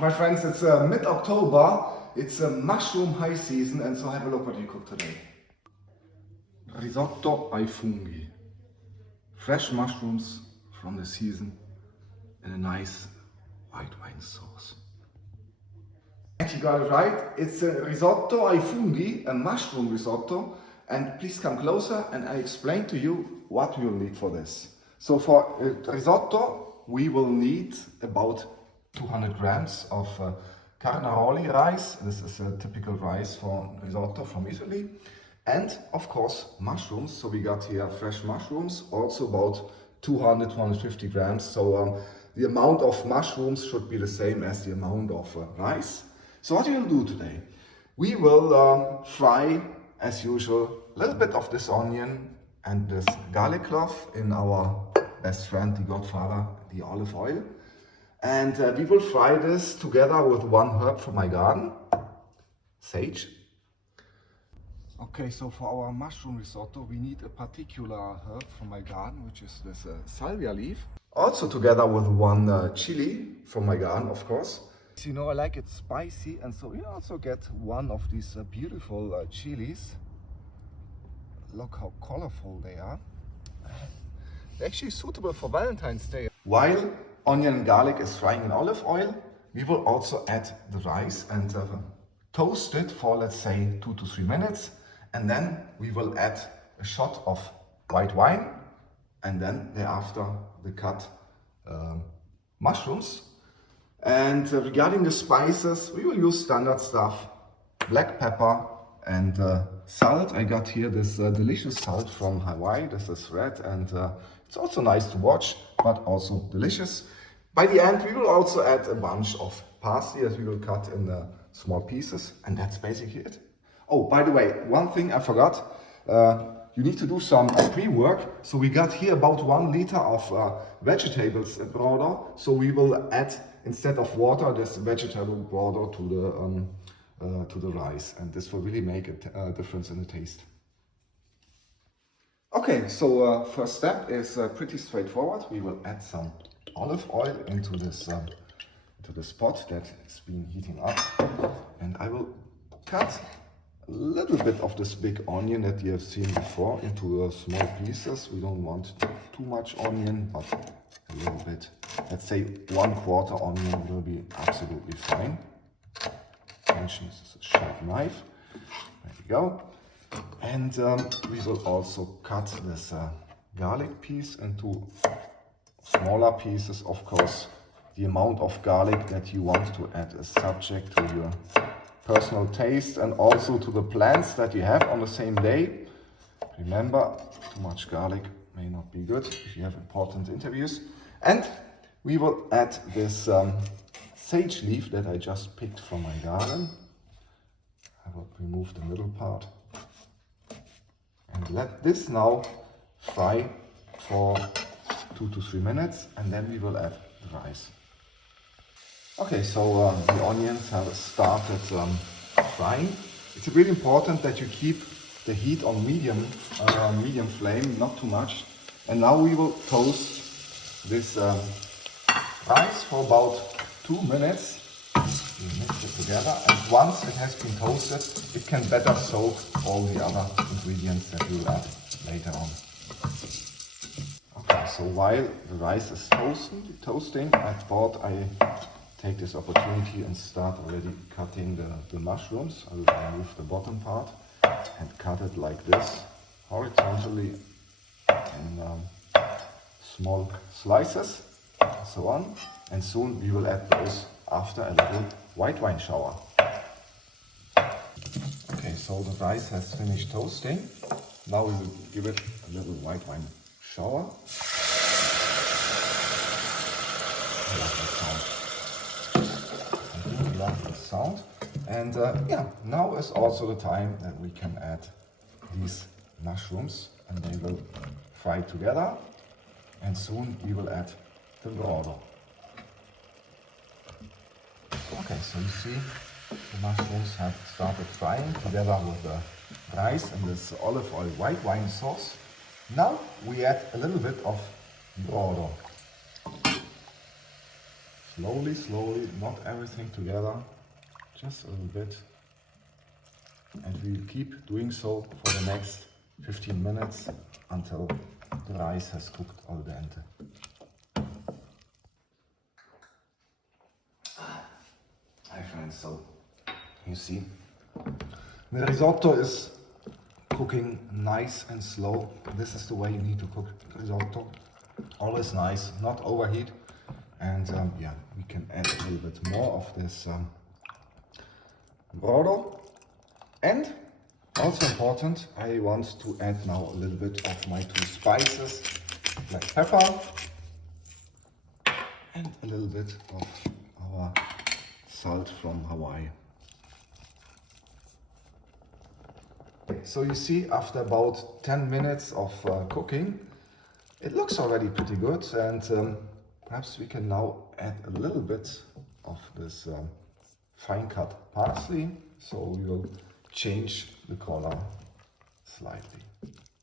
My friends, it's mid-October, it's a mushroom high season, and so have a look what we cook today. Risotto ai funghi. Fresh mushrooms from the season in a nice white wine sauce. And you got it right, it's a risotto ai funghi, a mushroom risotto. And please come closer and I explain to you what we will need for this. So for risotto, we will need about 200 grams of Carnaroli rice. This is a typical rice for risotto from Italy. And of course, mushrooms. So we got here fresh mushrooms, also about 200-250 grams. So the amount of mushrooms should be the same as the amount of rice. So what we will do today? We will fry, as usual, a little bit of this onion and this garlic clove in our best friend, the godfather, the olive oil. And we will fry this together with one herb from my garden, sage. Okay, so for our mushroom risotto, we need a particular herb from my garden, which is this salvia leaf. Also together with one chili from my garden, of course. So, you know, I like it spicy, and so we also get one of these beautiful chilies. Look how colorful they are. They're actually suitable for Valentine's Day. While onion and garlic is frying in olive oil, we will also add the rice and toast it for, let's say, 2 to 3 minutes. And then we will add a shot of white wine, and then thereafter the cut mushrooms. And regarding the spices, we will use standard stuff, black pepper and salt. I got here this delicious salt from Hawaii. This is red, and it's also nice to watch, but also delicious. By the end, we will also add a bunch of parsley that we will cut in small pieces, and that's basically it. Oh, by the way, one thing I forgot. You need to do some pre-work. So we got here about 1 liter of vegetables broder. So we will add, instead of water, this vegetable broder to the rice, and this will really make a difference in the taste. Okay, so first step is pretty straightforward. We will add some olive oil into this pot that's been heating up, and I will cut a little bit of this big onion that you have seen before into small pieces. We don't want too much onion, but a little bit. Let's say 1/4 onion will be absolutely fine. This is a sharp knife. There we go. And we will also cut this garlic piece into smaller pieces. Of course, the amount of garlic that you want to add is subject to your personal taste and also to the plans that you have on the same day. Remember, too much garlic may not be good if you have important interviews. And we will add this sage leaf that I just picked from my garden. I will remove the middle part and let this now fry for 2 to 3 minutes, and then we will add the rice. Okay, so the onions have started frying. It's really important that you keep the heat on medium flame, not too much. And now we will toast this rice for about 2 minutes. We mix it together, and once it has been toasted, it can better soak all the other ingredients that we will add later on. Okay, so while the rice is toasting, I thought I take this opportunity and start already cutting the mushrooms. I will remove the bottom part and cut it like this, horizontally in small slices, and so on. And soon we will add those after a little white wine shower. Okay, so the rice has finished toasting. Now we will give it a little white wine shower. I love that sound. I really love the sound. And yeah, now is also the time that we can add these mushrooms, and they will fry together. And soon we will add the broder. Okay, so you see the mushrooms have started frying together with the rice and this olive oil white wine sauce. Now we add a little bit of broder. Slowly, slowly, not everything together, just a little bit. And we'll keep doing so for the next 15 minutes until the rice has cooked al dente. Hi friends, so you see, the risotto is cooking nice and slow. This is the way you need to cook risotto. Always nice, not overheat. And yeah, we can add a little bit more of this brodo. And also important, I want to add now a little bit of my 2 spices, black pepper and a little bit of our salt from Hawaii. So you see, after about 10 minutes of cooking, it looks already pretty good, and perhaps we can now add a little bit of this fine cut parsley, so we will change the color slightly.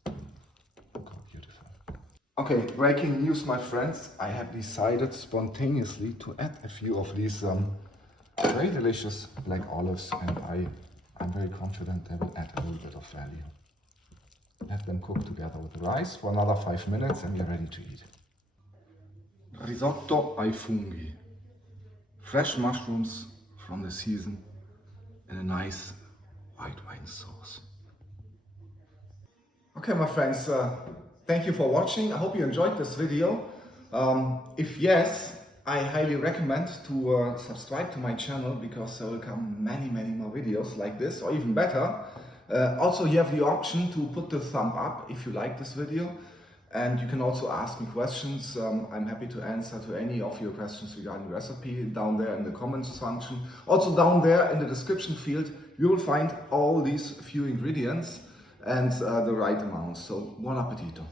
Oh, beautiful. Okay, breaking news, my friends. I have decided spontaneously to add a few of these very delicious black olives, and I'm very confident they will add a little bit of value. Let them cook together with the rice for another 5 minutes and we are ready to eat. Risotto ai funghi. Fresh mushrooms from the season in a nice white wine sauce. Okay, my friends, thank you for watching. I hope you enjoyed this video. If yes, I highly recommend to subscribe to my channel, because there will come many more videos like this, or even better. Also, you have the option to put the thumb up if you like this video, and you can also ask me questions. I'm happy to answer to any of your questions regarding the recipe down there in the comments function. Also down there in the description field, you will find all these few ingredients and the right amount. So, buon appetito!